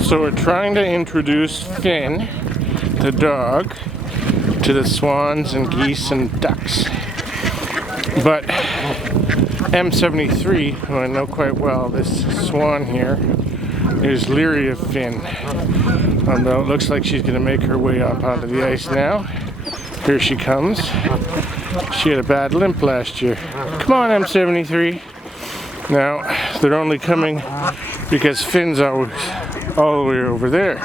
So we're trying to introduce Finn, the dog, to the swans and geese and ducks. But M73, who I know quite well, this swan here, is leery of Finn. Although it looks like she's going to make her way up onto the ice now. Here she comes. She had a bad limp last year. Come on, M73. Now, they're only coming because Finn's always all the way over there.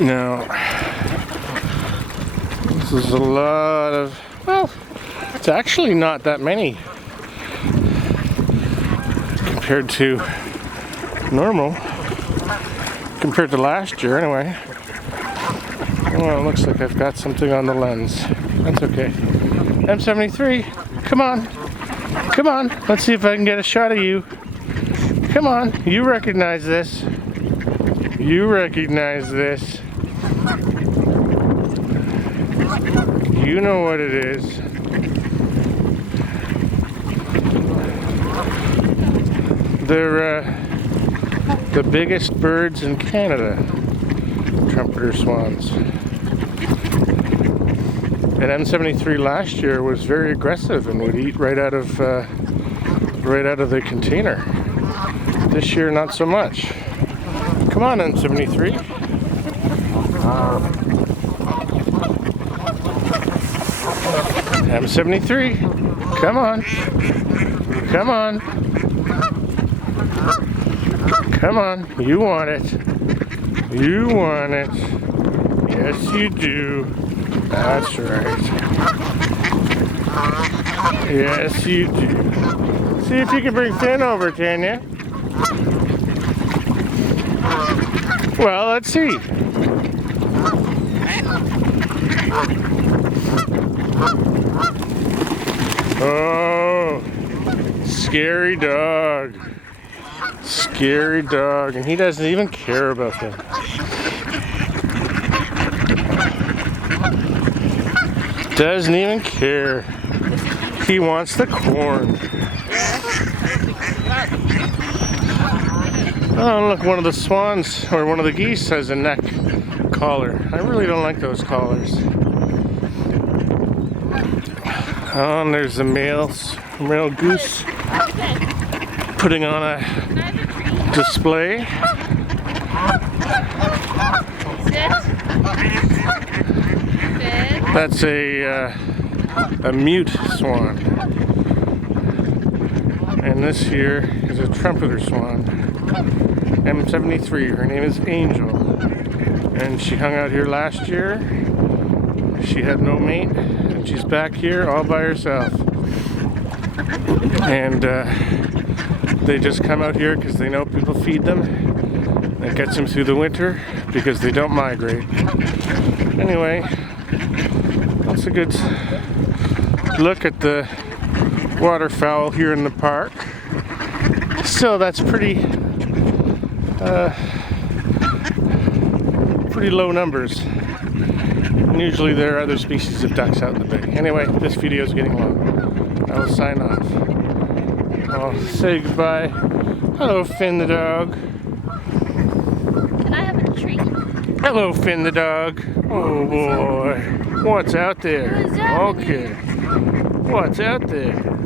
Now, this is a lot of, well, it's actually not that many compared to normal, compared to last year anyway. Well, it looks like I've got something on the lens. That's okay. M73, come on. Come on, let's see if I can get a shot of you. Come on, you recognize this. You recognize this. You know what it is. They're the biggest birds in Canada, trumpeter swans. And M73 last year was very aggressive and would eat right out of the container. This year, not so much. Come on, M73. M73, come on. Come on. Come on, you want it. You want it. Yes, you do. That's right. Yes, you do. See if you can bring Finn over, can you? Well, let's see. Oh, scary dog. Scary dog. And he doesn't even care about him. Doesn't even care. He wants the corn. Oh, look, one of the swans, or one of the geese has a neck collar. I really don't like those collars. Oh, and there's the male goose putting on a display. That's a mute swan. And this here is a trumpeter swan. M73, her name is Angel. And she hung out here last year. She had no mate, and she's back here all by herself. And they just come out here because they know people feed them. It gets them through the winter because they don't migrate. Anyway, that's a good look at the waterfowl here in the park. So that's pretty low numbers. And usually there are other species of ducks out in the bay. Anyway, this video is getting long. I will sign off. I'll say goodbye. Hello, Finn the dog. Can I have a treat? Hello, Finn the dog. Oh boy. What's out there? What's happening? Okay. What's out there?